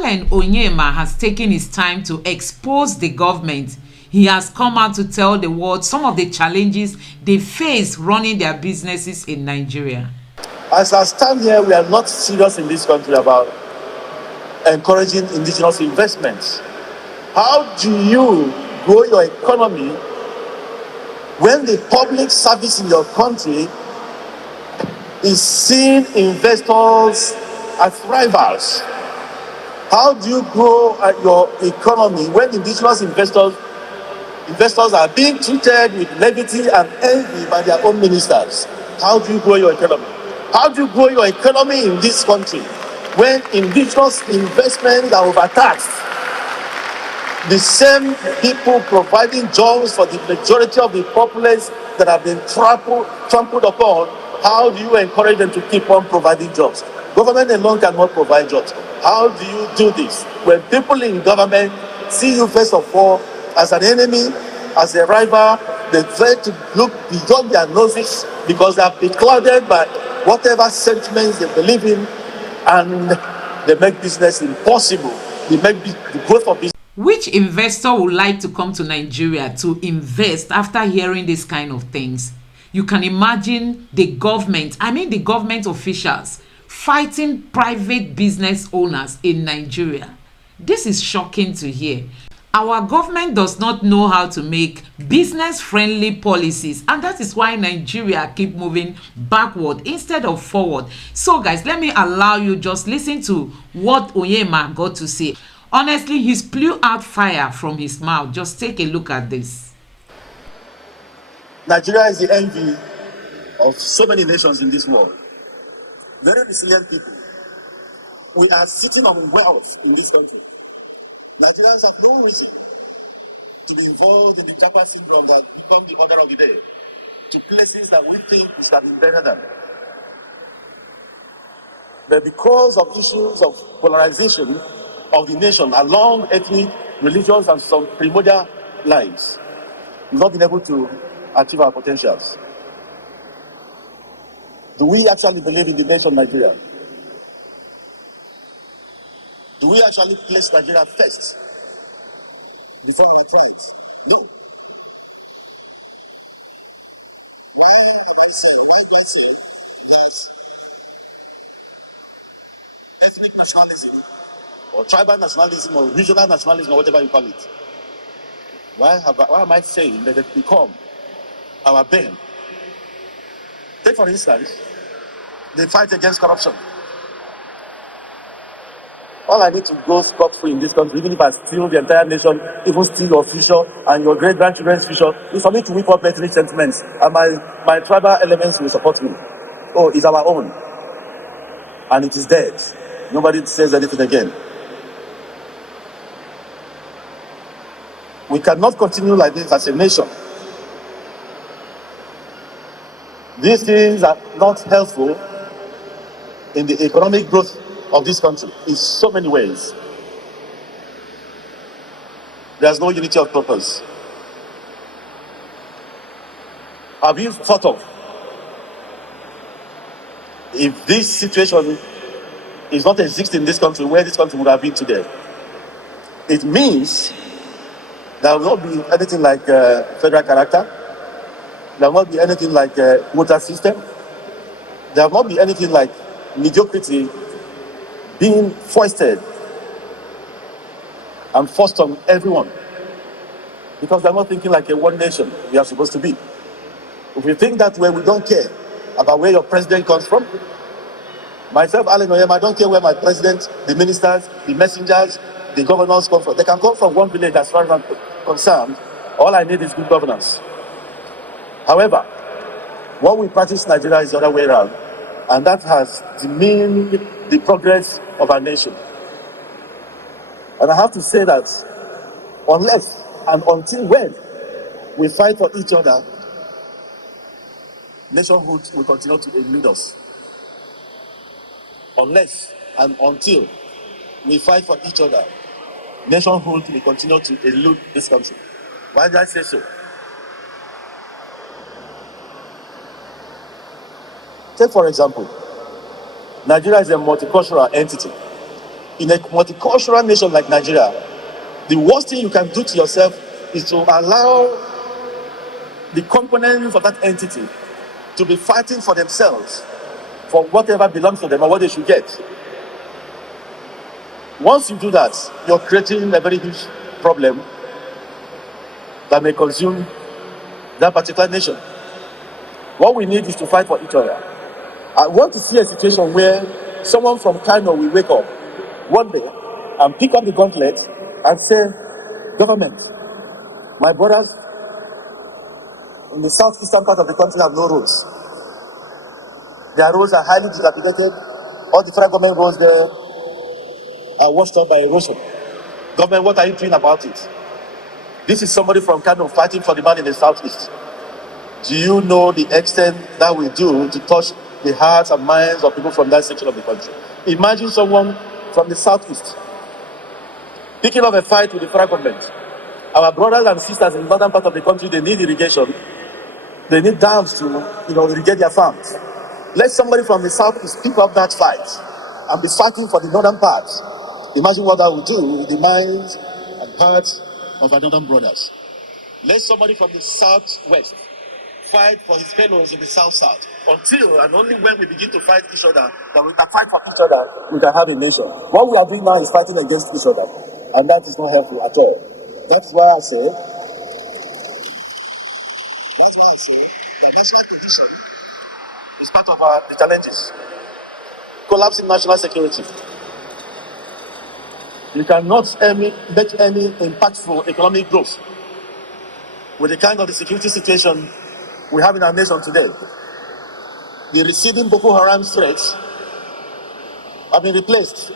Onyema has taken his time to expose the government. He has come out to tell the world some of the challenges they face running their businesses in Nigeria. As I stand here, we are not serious in this country about encouraging indigenous investments. How do you grow your economy when the public service in your country is seeing investors as rivals? How do you grow your economy when indigenous investors are being treated with levity and envy by their own ministers? How do you grow your economy? How do you grow your economy in this country when indigenous investments are overtaxed? The same people providing jobs for the majority of the populace that have been trampled upon, how do you encourage them to keep on providing jobs? Government alone cannot provide jobs. How do you do this? When people in government see you first of all as an enemy, as a rival, they try to look beyond their noses because they are beclouded by whatever sentiments they believe in, and they make business impossible. They make the growth of business. Which investor would like to come to Nigeria to invest after hearing these kind of things? You can imagine the government officials fighting private business owners in Nigeria. This is shocking to hear. Our government does not know how to make business-friendly policies, and that is why Nigeria keep moving backward instead of forward. So guys, let me allow you just listen to what Onyema got to say. Honestly, he blew out fire from his mouth. Just take a look at this. Nigeria is the envy of so many nations in this world. Very resilient people. We are sitting on wealth in this country. Nigerians have no reason to be involved in the Japa syndrome that becomes the order of the day to places that we think we should have been better than. But because of issues of polarization of the nation along ethnic, religious, and some primordial lines, we've not been able to achieve our potentials. Do we actually believe in the nation Nigeria? Do we actually place Nigeria first before our tribes? No. Why do I say that ethnic nationalism or tribal nationalism or regional nationalism or whatever you call it, why am I saying that it become our bane? Take for instance the fight against corruption. All I need to go scot-free in this country, even if I steal the entire nation, even steal your future and your great-grandchildren's future, is for me to whip up ethnic sentiments, and my tribal elements will support me. Oh, it's our own. And it is dead. Nobody says anything again. We cannot continue like this as a nation. These things are not helpful in the economic growth of this country in so many ways. There's no unity of purpose. Have you thought of if this situation is not exist in this country, where this country would have been today? It means there will not be anything like federal character. There will not be anything like quota system. There will not be anything like mediocrity being foisted and forced on everyone, because they're not thinking like a one nation we are supposed to be. If we think that way, we don't care about where your president comes from. Myself, Onyema, I don't care where my president, the ministers, the messengers, the governors come from. They can come from one village as far as I'm concerned. All I need is good governance. However, what we practice in Nigeria is the other way around, and that has demeaned the progress of our nation. And I have to say that unless and until when we fight for each other, nationhood will continue to elude us. Unless and until we fight for each other, nationhood will continue to elude this country. Why did I say so? Take for example, Nigeria is a multicultural entity. In a multicultural nation like Nigeria, the worst thing you can do to yourself is to allow the components of that entity to be fighting for themselves for whatever belongs to them or what they should get. Once you do that, you're creating a very huge problem that may consume that particular nation. What we need is to fight for each other. I want to see a situation where someone from Kano will wake up one day and pick up the gauntlet and say, government, my brothers in the southeastern part of the country have no roads. Their roads are highly dilapidated. All the federal government roads there are washed up by erosion. Government, what are you doing about it? This is somebody from Kano fighting for the man in the southeast. Do you know the extent that we do to touch the hearts and minds of people from that section of the country? Imagine someone from the southeast picking up a fight with the federal government. Our brothers and sisters in the northern part of the country, they need irrigation. They need dams to, irrigate their farms. Let somebody from the southeast pick up that fight and be fighting for the northern part. Imagine what that would do with the minds and hearts of our northern brothers. Let somebody from the southwest fight for his fellows in the south-south. Until and only when we begin to fight each other, that we can fight for each other, we can have a nation. What we are doing now is fighting against each other, and that is not helpful at all. That's why I say that national cohesion is part of the challenges. Collapsing national security. You cannot make any impactful economic growth with the kind of the security situation we have in our nation today. The receding Boko Haram threats have been replaced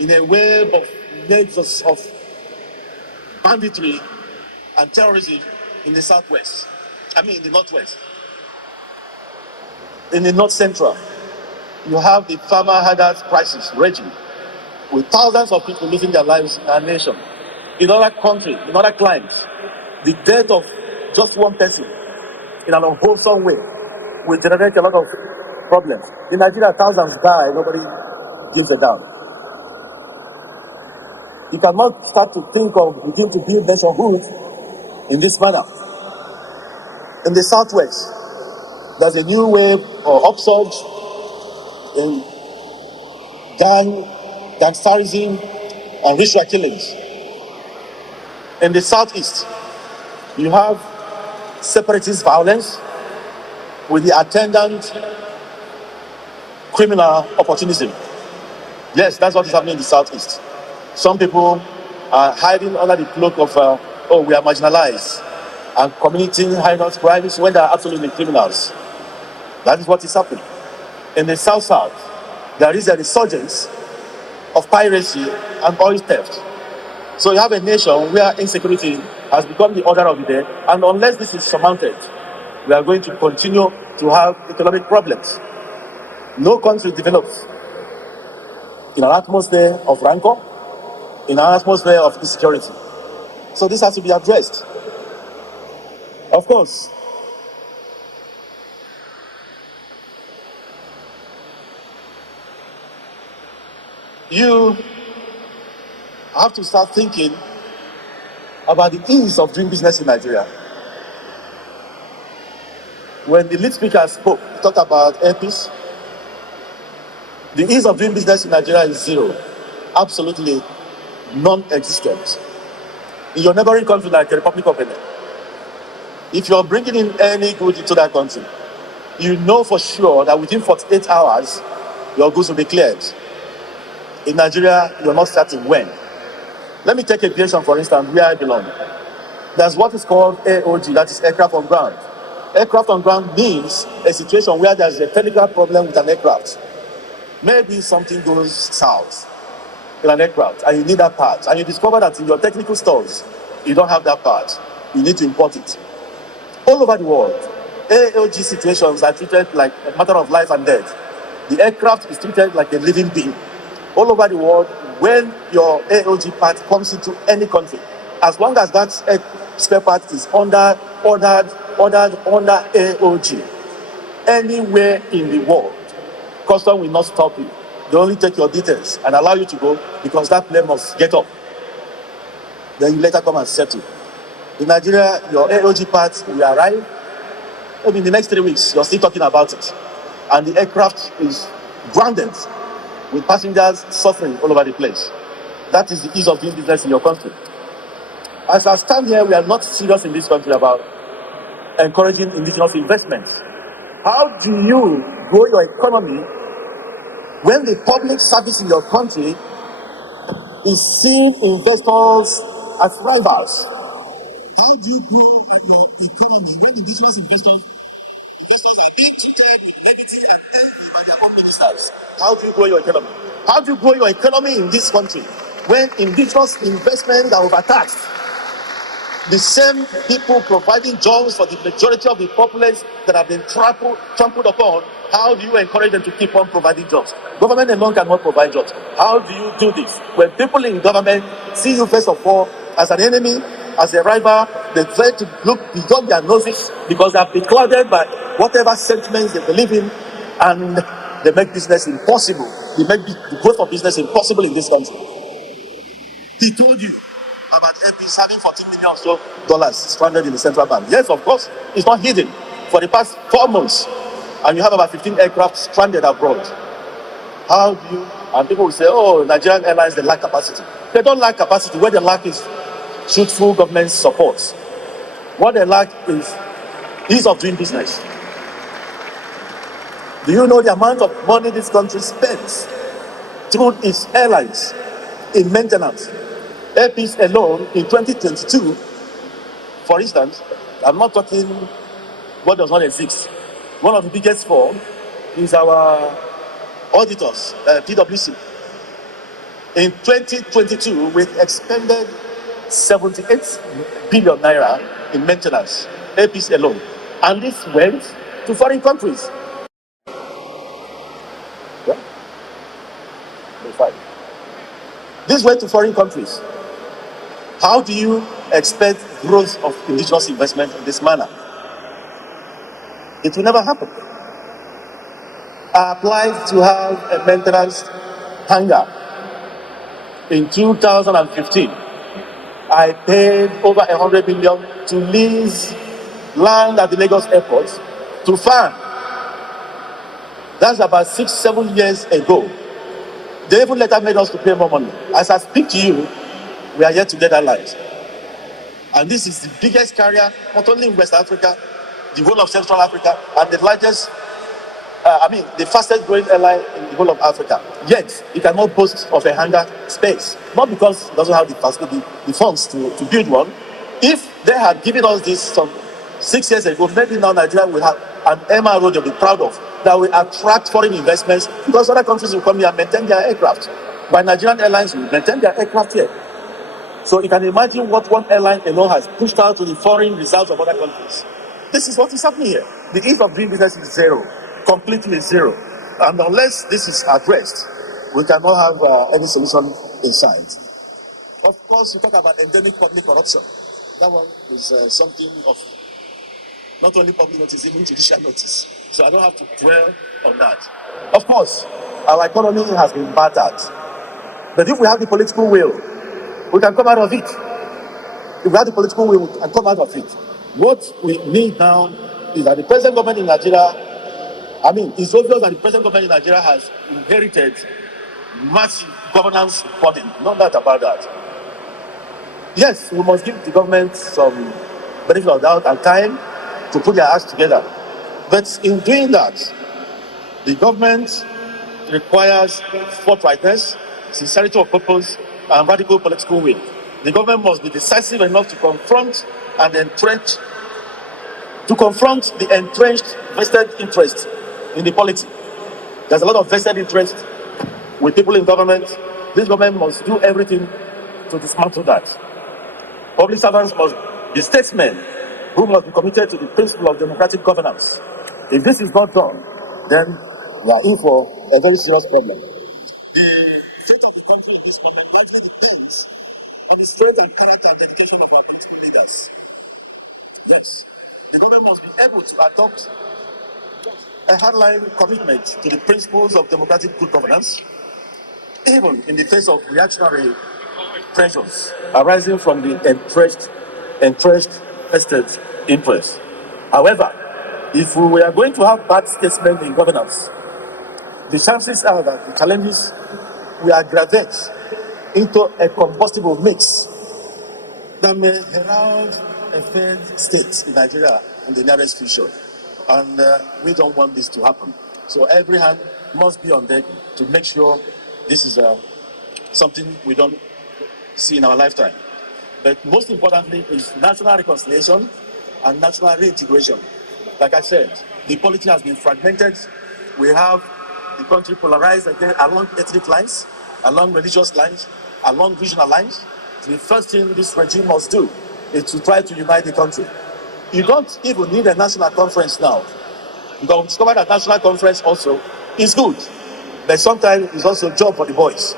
in a wave of waves of banditry and terrorism in the southwest. In the northwest. In the north central, you have the farmer haggard crisis raging, with thousands of people losing their lives in our nation. In other countries, in other climes, the death of just one person in an unwholesome way will generate a lot of problems. In Nigeria, thousands die, nobody gives a damn. You cannot start to begin to build nationhood in this manner. In the southwest, there's a new wave or upsurge in gangsterism and ritual killings. In the southeast, you have separatist violence with the attendant criminal opportunism. Yes, that's what is happening in the southeast. Some people are hiding under the cloak of, we are marginalized, and committing heinous crimes when they are absolutely criminals. That is what is happening. In the south-south, there is a resurgence of piracy and oil theft. So you have a nation where insecurity has become the order of the day, and unless this is surmounted, we are going to continue to have economic problems. No country develops in an atmosphere of rancor, in an atmosphere of insecurity. So this has to be addressed. Of course, you have to start thinking about the ease of doing business in Nigeria. When the lead speaker spoke, he talked about airpeace. The ease of doing business in Nigeria is zero, absolutely non-existent. In your neighboring country like the Republic of Benin, if you're bringing in any goods into that country, you know for sure that within 48 hours, your goods will be cleared. In Nigeria, you're not certain when. Let me take aviation, for instance, where I belong. There's what is called AOG, that is aircraft on ground. Aircraft on ground means a situation where there's a technical problem with an aircraft. Maybe something goes south in an aircraft and you need that part, and you discover that in your technical stores, you don't have that part. You need to import it. All over the world, AOG situations are treated like a matter of life and death. The aircraft is treated like a living being. All over the world, when your AOG part comes into any country, as long as that spare part is ordered under AOG, anywhere in the world, custom will not stop you. They only take your details and allow you to go because that plane must get up. Then you later come and settle. In Nigeria, your AOG part will arrive. Maybe in the next 3 weeks, you're still talking about it. And the aircraft is grounded with passengers suffering all over the place. That is the ease of doing business in your country. As I stand here, we are not serious in this country about encouraging indigenous investment. How do you grow your economy when the public service in your country is seeing investors as rivals? How do you grow your economy when indigenous investors How do you grow your economy? How do you grow your economy in this country when indigenous investment are overtaxed? The same people providing jobs for the majority of the populace that have been trampled upon, how do you encourage them to keep on providing jobs? Government alone cannot provide jobs. How do you do this? When people in government see you first of all as an enemy, as a rival, they try to look beyond their noses because they have been clouded by whatever sentiments they believe in, and they make business impossible. They make the growth of business impossible in this country. He told you about APs having $14 million or so stranded in the central bank. Yes, of course, it's not hidden. For the past 4 months, and you have about 15 aircraft stranded abroad. How do you? And people will say, "Oh, Nigerian airlines, they lack capacity." They don't lack capacity. What they lack is truthful government support. What they lack is ease of doing business. Do you know the amount of money this country spends through its airlines in maintenance? Airpeace alone in 2022, for instance, I'm not talking what does not exist. One of the biggest four is our auditors, PwC. In 2022, we expended 78 billion naira in maintenance, Airpeace alone. And this went to foreign countries. Yeah? This went to foreign countries. How do you expect growth of indigenous investment in this manner? It will never happen. I applied to have a maintenance hangar in 2015. I paid over 100 million to lease land at the Lagos airport to farm. That's about 6-7 years ago. They even later made us to pay more money. As I speak to you, we are yet to get that light. And this is the biggest carrier, not only in West Africa, the whole of Central Africa, and the largest, the fastest growing airline in the whole of Africa. Yet, it cannot boast of a hangar space. Not because it doesn't have the funds to build one. If they had given us this some 6 years ago, maybe now Nigeria will have an MRO they'll be proud of that will attract foreign investments because other countries will come here and maintain their aircraft. But Nigerian airlines will maintain their aircraft here. So you can imagine what one airline alone has pushed out to the foreign reserves of other countries. This is what is happening here. The ease of doing business is zero, completely zero. And unless this is addressed, we cannot have any solution in sight. Of course, you talk about endemic public corruption. That one is something of not only public notice, even judicial notice. So I don't have to dwell on that. Of course, our economy has been battered. But if we have the political will, we can come out of it. If we have the political will, we can come out of it. What we need now is that the present government in Nigeria, it's obvious that the present government in Nigeria has inherited massive governance burden. No doubt about that. Yes, we must give the government some benefit of doubt and time to put their acts together. But in doing that, the government requires forthrightness, sincerity of purpose, and radical political will. The government must be decisive enough to confront the entrenched vested interest in the polity. There's a lot of vested interest with people in government. This government must do everything to dismantle that. Public servants must be statesmen who must be committed to the principle of democratic governance. If this is not done, then we are in for a very serious problem. The fate of the country in this moment largely depends on the strength and character and dedication of our political leaders. Yes, the government must be able to adopt a hardline commitment to the principles of democratic good governance even in the face of reactionary pressures arising from the entrenched vested interest. However, if we are going to have bad statesmen in governance, the chances are that the challenges will aggravate into a combustible mix that may herald a failed state in Nigeria in the nearest future. And we don't want this to happen. So every hand must be on deck to make sure this is something we don't see in our lifetime. But most importantly is national reconciliation and national reintegration. Like I said, the polity has been fragmented. We have the country polarized again along ethnic lines, along religious lines, along regional lines. The first thing this regime must do is to try to unite the country. You don't even need a national conference now. You can discover that national conference also is good, but sometimes it's also a job for the boys.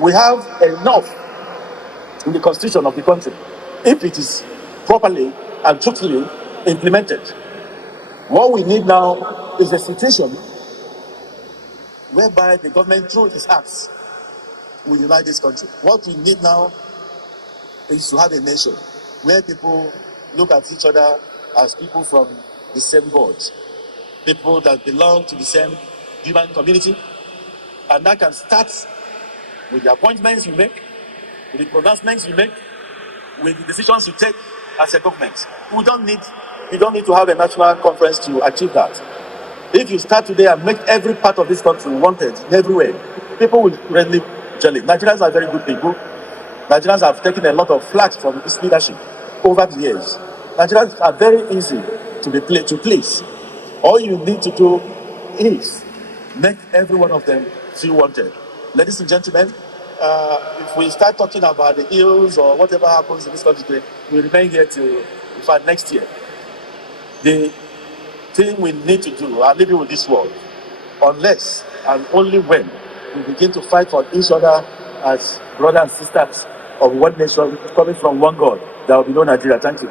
We have enough in the constitution of the country if it is properly and truthfully implemented. What we need now is a situation whereby the government, through its acts, will unite this country. What we need now is to have a nation where people look at each other as people from the same board, people that belong to the same human community, and that can start with the appointments you make, with the pronouncements you make, with the decisions you take as a government. You don't need to have a national conference to achieve that. If you start today and make every part of this country wanted in every way, people will readily jelly. Nigerians are very good people. Nigerians have taken a lot of flack from this leadership over the years. Nigerians are very easy to please. All you need to do is make every one of them feel wanted. Ladies and gentlemen, if we start talking about the ills or whatever happens in this country, we remain here till, in fact, next year. The thing we need to do, are living with this world, unless and only when we begin to fight for each other as brothers and sisters of one nation, coming from one God, there will be no Nigeria. Thank you.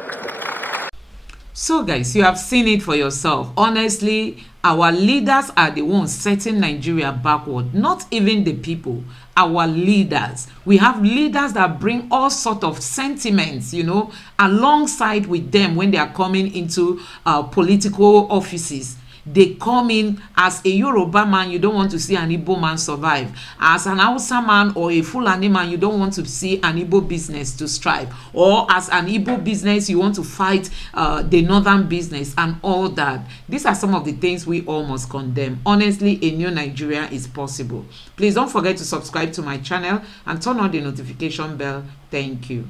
So guys, you have seen it for yourself. Honestly, our leaders are the ones setting Nigeria backward, not even the people. Our leaders, we have leaders that bring all sort of sentiments, alongside with them when they are coming into political offices. They come in as a Yoruba man, you don't want to see an Igbo man survive. As an Hausa man or a Fulani man, you don't want to see an Igbo business to strive. Or as an Igbo business, you want to fight the northern business and all that. These are some of the things we all must condemn. Honestly, a new Nigeria is possible. Please don't forget to subscribe to my channel and turn on the notification bell. Thank you.